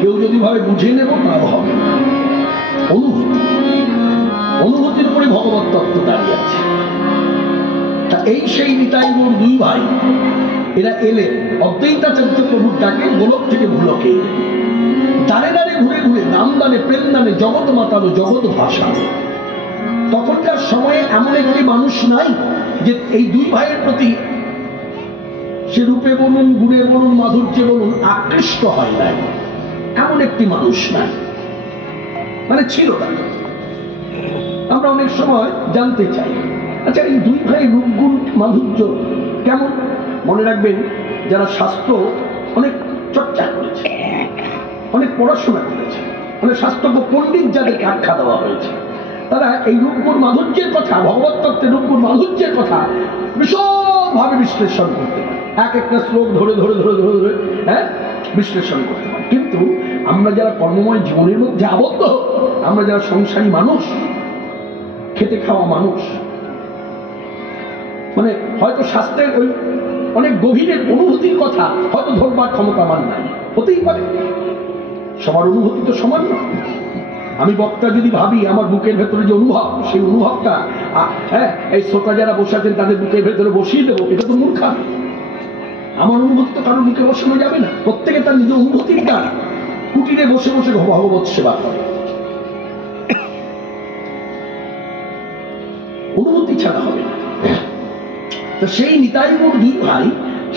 কেউ যদি ভাবে বুঝে নেব তাও হবে না। অনুভূতি, অনুভূতির উপরে ভগবত তত্ত্ব দাঁড়িয়ে আছে। তা এই সেই নিতাই গৌর দুই ভাই, এরা এলেন অদ্বৈতাচার্য প্রভুর ডাকে গোলক থেকে ভুলকে এলেন। দাঁড়ে দাঁড়ে ঘুরে ঘুরে নাম দানে প্রেম দানে জগৎ মাতালো জগৎ ভাষা। তখনকার সময়ে এমন একটি মানুষ নাই যে এই দুই ভাইয়ের প্রতি সে রূপে বলুন, গুণে বলুন, মাধুর্যে বলুন আকৃষ্ট হয় নাই, এমন একটি মানুষ নাই, মানে ছিল না। আমরা অনেক সময় জানতে চাই, আচ্ছা এই দুই ভাই রূপগুণ মাধুর্য কেমন? মনে রাখবেন, যারা শাস্ত্র অনেক চর্চা করেছে, অনেক পড়াশোনা করেছে, মানে শাস্ত্রজ্ঞ পণ্ডিত যাদেরকে আখ্যা দেওয়া হয়েছে, তারা এই রূপগুণ মাধুর্যের কথা, ভগবত তত্ত্বের রূপগুণ মাধুর্যের কথা ভীষণভাবে বিশ্লেষণ করতে পারে, এক একটা শ্লোক ধরে ধরে ধরে ধরে ধরে বিশ্লেষণ করতে পারে। কিন্তু আমরা যারা কর্মময় জীবনের মধ্যে আবদ্ধ, আমরা যারা সংসারী মানুষ, খেতে খাওয়া মানুষ, মানে হয়তো শাস্ত্রের ওই অনেক গভীরের অনুভূতির কথা হয়তো ধরবার ক্ষমতা আমার নাই, হতেই পারে। সবার অনুভূতি তো সমান না। আমি বক্তা যদি ভাবি আমার বুকের ভেতরে যে অনুভব, সেই অনুভবটা এই শ্রোতা যারা বসে আছেন তাদের বুকের ভেতরে বসিয়ে দেবো, এটা তো মূর্খামি। আমার অনুভূতি তো কারোর মুখে বসানো যাবে না। প্রত্যেকে তার নিজের অনুভূতির দ্বারা কুটিরে বসে বসে ভগবত সেবা করে, অনুভূতি ছাড়া হবে না। তো সেই নিতাই গৌর দুই ভাই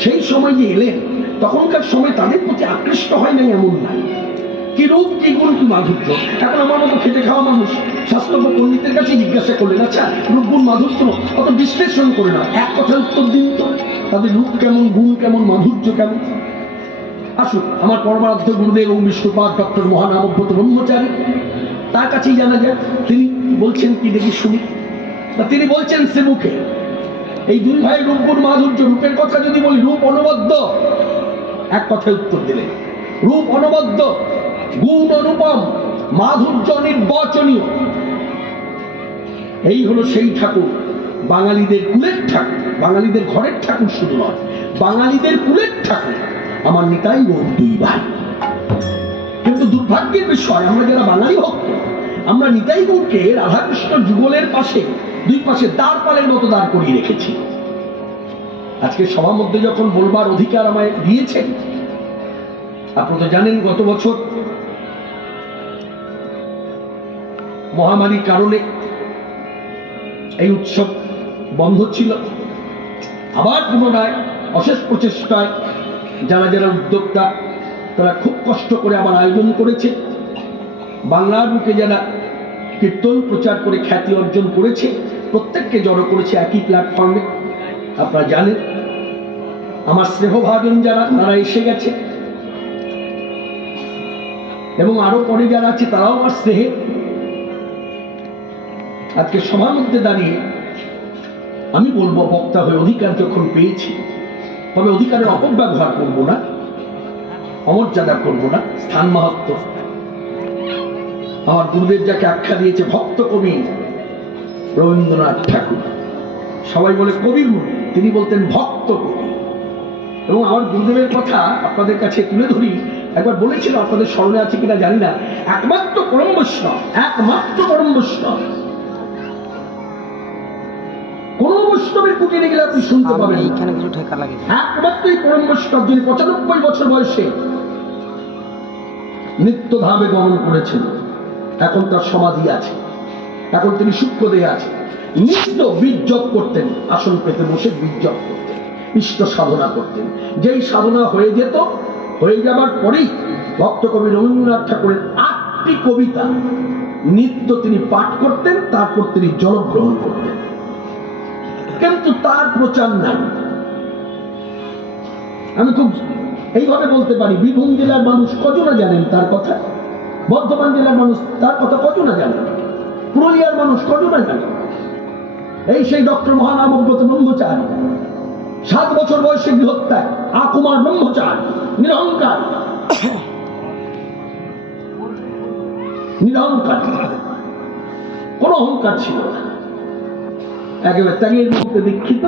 সেই সময় যে এলেন, তখনকার সময় তাদের প্রতি আকৃষ্ট হয় নাই এমন নাই। কি রূপ, কি গুণ, কি মাধুর্য। এখন আমার মতো খেতে খাওয়া মানুষ শাস্ত্রজ্ঞ পণ্ডিতের কাছে জিজ্ঞাসা করলেন, আচ্ছা রূপ গুণ মাধুর্য অত বিশ্লেষণ করে না, এক কথায় উত্তর দিন তো, তাদের রূপ কেমন, গুণ কেমন, মাধুর্য কেমন। আসুন আমার পরমারাধ্য গুরুদেব এবং বিষ্ণুপাদ ডক্টর মহানামব্রত ব্রহ্মচারী, তার কাছেই জানা যায়। তিনি বলছেন কি দেখি শুনি। তিনি বলছেন সে মুখে এই দুই ভাই রূপ গুণ মাধুর্য, রূপের কথা যদি বলি, রূপ অনবদ্য, এক কথায় উত্তর দিলেন রূপ অনবদ্য, গুণ অনুপম, মাধুর্য নির্বাচনীয়। এই হলো সেই ঠাকুর, বাঙালিদের কুলের ঠাকুর, বাঙালিদের ঘরের ঠাকুর শুধু নয়, বাঙালিদের কুলের ঠাকুর আমার নিতাই গৌর দুই ভাই। কিন্তু দুর্ভাগ্যের বিষয়, আমরা যারা বাঙালি ভক্ত, আমরা নিতাই গৌরকে রাধাকৃষ্ণ যুগলের পাশে, দুই পাশে দাঁড় পালের মতো দাঁড় করিয়ে রেখেছি। আজকে সবার মধ্যে যখন বলবার অধিকার আমায় দিয়েছেন, আপনারা তো জানেন গত বছর মহামারীর কারণে এই উৎসব বন্ধ ছিল। আবার পুনরায় অশেষ প্রচেষ্টায় যারা যারা উদ্যোক্তা, তারা খুব কষ্ট করে আবার আয়োজন করেছে। বাংলার বুকে যারা কীর্তন প্রচার করে খ্যাতি অর্জন করেছে, প্রত্যেককে জড়ো করেছে একই প্ল্যাটফর্মে। আপনারা জানেন আমার স্নেহভাজন যারা, তারা এসে গেছে, এবং আরো পরে যারা আছে তারাও আমার স্নেহে। আজকে সবার মধ্যে দাঁড়িয়ে আমি বলবো, বক্তা হয়ে অধিকার যখন পেয়েছি, তবে অধিকারের অপব্যবহার করব না, অমর্যাদা করব না, স্থান মাহাত্ম্য। আমার গুরুদেব যাকে আখ্যা দিয়েছে ভক্ত কবি রবীন্দ্রনাথ ঠাকুর, সবাই বলে কবিগুরু, তিনি বলতেন ভক্ত কবি। এবং আমার গুরুদেবের কথা আপনাদের কাছে তুলে ধরি, একবার বলেছিল, আপনাদের স্মরণে আছে কিনা জানি না, একমাত্র পরম বৈষ্ণব, একমাত্র পরম বৈষ্ণব, কোন বৈষ্ণবের কুটিরে গেলে আপনি শুনতে পাবেন একমাত্র এই পরম বৈষ্ণব, যিনি 95 বছর বয়সে নিত্যধামে গমন করেছেন। এখন তার সমাধি আছে, এখন তিনি সূক্ষ্মদেহে আছে। নিত্য বীর্যপ করতেন, আসন পেতে বসে বীর্যপ করতেন, ইষ্ট সাধনা করতেন। যেই সাধনা হয়ে যেত, হয়ে যাবার পরেই ভক্ত কবি রবীন্দ্রনাথ ঠাকুরের 8টি কবিতা নিত্য তিনি পাঠ করতেন, তারপর তিনি জলগ্রহণ করতেন। কিন্তু তার প্রচার নাই। আমি খুব এইভাবে বলতে পারি, বীরভূম জেলার মানুষ কজনা জানেন তার কথা, বর্ধমান জেলার মানুষ তার কথা কজনা জানেন, পুরুলিয়ার মানুষ কজনা জানেন। এই সেই ডক্টর মহানামব্রত ব্রহ্মচারী, 7 বছর বয়সে গৃহত্যাগ, আকুমার ব্রহ্মচারী, নিরহংকার, নিরহংকার, কোন অহংকার ছিল না। একেবারে ত্যাগের মধ্যে দীক্ষিত,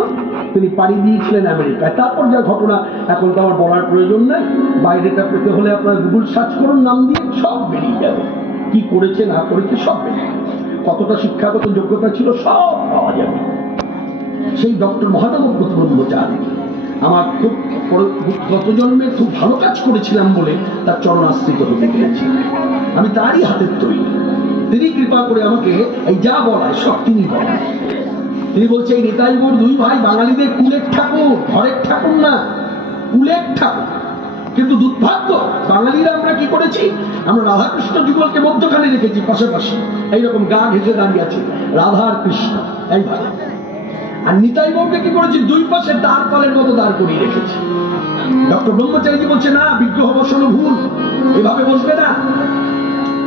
তিনি পাড়ি দিয়েছিলেন আমেরিকায়। তারপর যা ঘটনা এখন তো আমার বলার প্রয়োজন নাই, বাইরেটা পেতে হলে আপনারা গুগল সার্চ করুন, নাম দিয়ে সব বেরিয়ে যাবে, কি করেছে না করেছে সব বেরিয়ে যাবে, কতটা শিক্ষাগত যোগ্যতা ছিল সব পাওয়া যাবে। সেই ডক্টর মহাদেবব্রত ব্রহ্মচারী আমার খুব গত জন্মে খুব ভালো কাজ করেছিলাম বলে তার চরণাশ্রিত হতে পেরেছি, আমি তারই হাতের তৈরি। তিনি কৃপা করে আমাকে এই যা বলায় সব তিনি বলেন। তিনি বলছে এই নিতাই গৌর দুই ভাই বাঙালিদের কুলের ঠাকুর, ঘরের ঠাকুর না, কুলের ঠাকুর। কিন্তু দুর্ভাগ্য বাঙালিরা আমরা কি করেছি, আমরা রাধাকৃষ্ণ যুগলকে মধ্যখানে রেখেছি, পাশাপাশি এইরকম গা ঘেঁষে দাঁড়িয়ে আছে রাধা আর কৃষ্ণ এইভাবে। আর নিতাই গৌরকে কি করেছি, দুই পাশে তার পালের মতো দাঁড় করিয়ে রেখেছি। ডক্টর ব্রহ্মচারীজি বলছে না, বিগ্রহ বসানো ভুল, এভাবে বসবে না।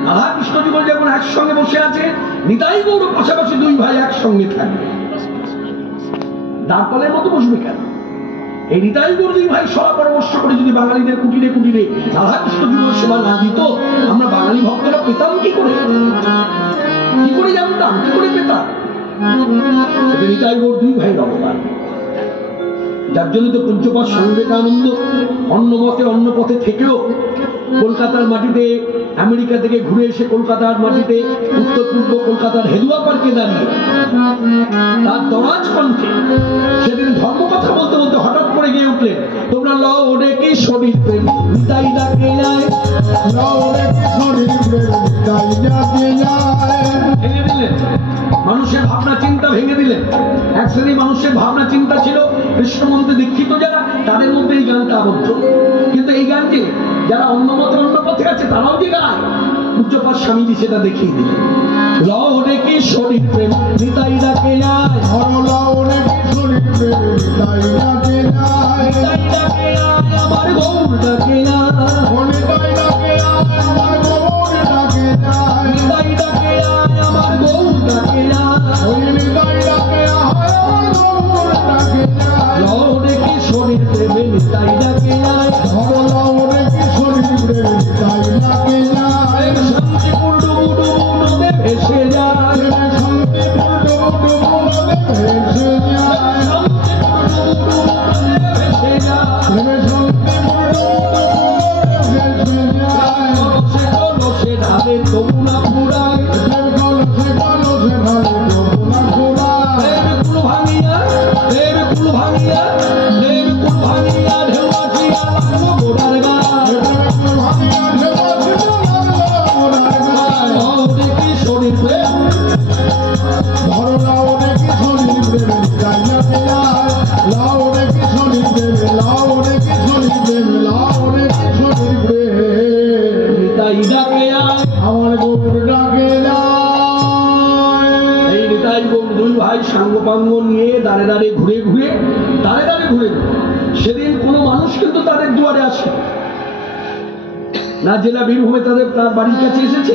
রাধা কৃষ্ণ যুগল যেমন একসঙ্গে বসে আছে, নিতাই গৌর পাশাপাশি দুই ভাই একসঙ্গে থাকবে, দাঁড় পালের মতো বসবে কেন? এই নিতাই গৌর দুই ভাই সব পরামর্শ করে যদি বাঙালিদের কুটিরে কুটিরে রাধা কৃষ্ণ যুগল সেবা না দিত, আমরা বাঙালি ভক্তরা পেতাম কি করে? কি করে জানতাম, কি করে পেতাম? এটা নিতাই গৌর দুই ভাইয়ের অবদান, যার জন্য তো পঞ্চপাশ স্বামী বিবেকানন্দ অন্য মতে অন্য পথে থেকেও কলকাতার মাটিতে, আমেরিকা থেকে ঘুরে এসে কলকাতার মাটিতে উত্তর পূর্ব কলকাতার হেদুয়া পার্কে দাঁড়িয়ে তার দরাজ কণ্ঠে সেদিন ধর্ম কথা বলতে বলতে হঠাৎ করে গিয়ে উঠলেন, তোমরা লও ওরে কি শরীর প্রেম নিতাই ডাকে যায়, লও ওরে কি শরীর প্রেম নিতাই ডাকে যায়। ভেঙে দিলেন মানুষের ভাবনা চিন্তা, ভেঙে দিলেন। এক শ্রেণী মানুষের ভাবনা চিন্তা ছিল কৃষ্ণ মন্ত্রে দীক্ষিত যারা, তাদের মধ্যে এই গানটা আবদ্ধ। কিন্তু এই গানটি যারা অন্য মতে অন্য পথে আছে তারাও যে গায়, পূজ্যপাদ স্বামীজি সেটা দেখিয়ে দিলেন। লও ওরে কি শরীর প্রেম নিতাই ডাকে যায়, লও ওরে কি শরীর প্রেম নিতাই ডাকে যায়, নিতাই ডাকে যায় আমার গৌর ডাকে যায়, নিতাই ডাকে যায় আমার গৌর ডাকে যায়, নিতাই ডাকে যায় আমার গৌর ডাকে যায়, নিতাই ডাকে যায় আমার গৌর ডাকে যায়। লও ওরে কি শরীর প্রেম নিতাই ডাকে যায়, লও ওরে কি শরীর প্রেম নিতাই ডাকে যায়, শান্তিপুর ডুবু ডুবু নদে ভেসে যায়, শান্তিপুর ডুবু ডুবু নদে ভেসে যায়, শান্তিপুর ডুবু ডুবু নদে ভেসে যায়, শান্তিপুর ডুবু ডুবু নদে ভেসে যায়। কলসে কলসে ঢালে যমুনা ফুরায়, কলসে কলসে ঢালে যমুনা ফুরায়, দেব কুল ভাঙিয়া, দেব কুল ভাঙিয়া, দেব কুল ভাঙিয়া ঢেউ আসিয়া লাগলো গোড়ার গায়, দেব কুল ভাঙিয়া ঢেউ আসিয়া লাগলো গোড়ার গায়। লও দেখি শরীর প্রেম, ধরো লও দেখি শরীর প্রেম নিতাই ডাকে যায়, লও দেখি শরীর প্রেম, লও দেখি শরীর প্রেম, লও দেখি শরীর প্রেম নিতাই ডাকে যায় আমার গৌর ডাকে যায়। এই নিতাই গৌর দুই ভাই সাঙ্গ পাঙ্গ নিয়ে দাঁড়ে দাঁড়ে ঘুরে ঘুরে, দাঁড়ে দাঁড়ে ঘুরে ঘুরে, সেদিন কোনো মানুষ কিন্তু তাদের দুয়ারে আসে না, জেলা বীরভূমে তার বাড়ির কাছে এসেছে।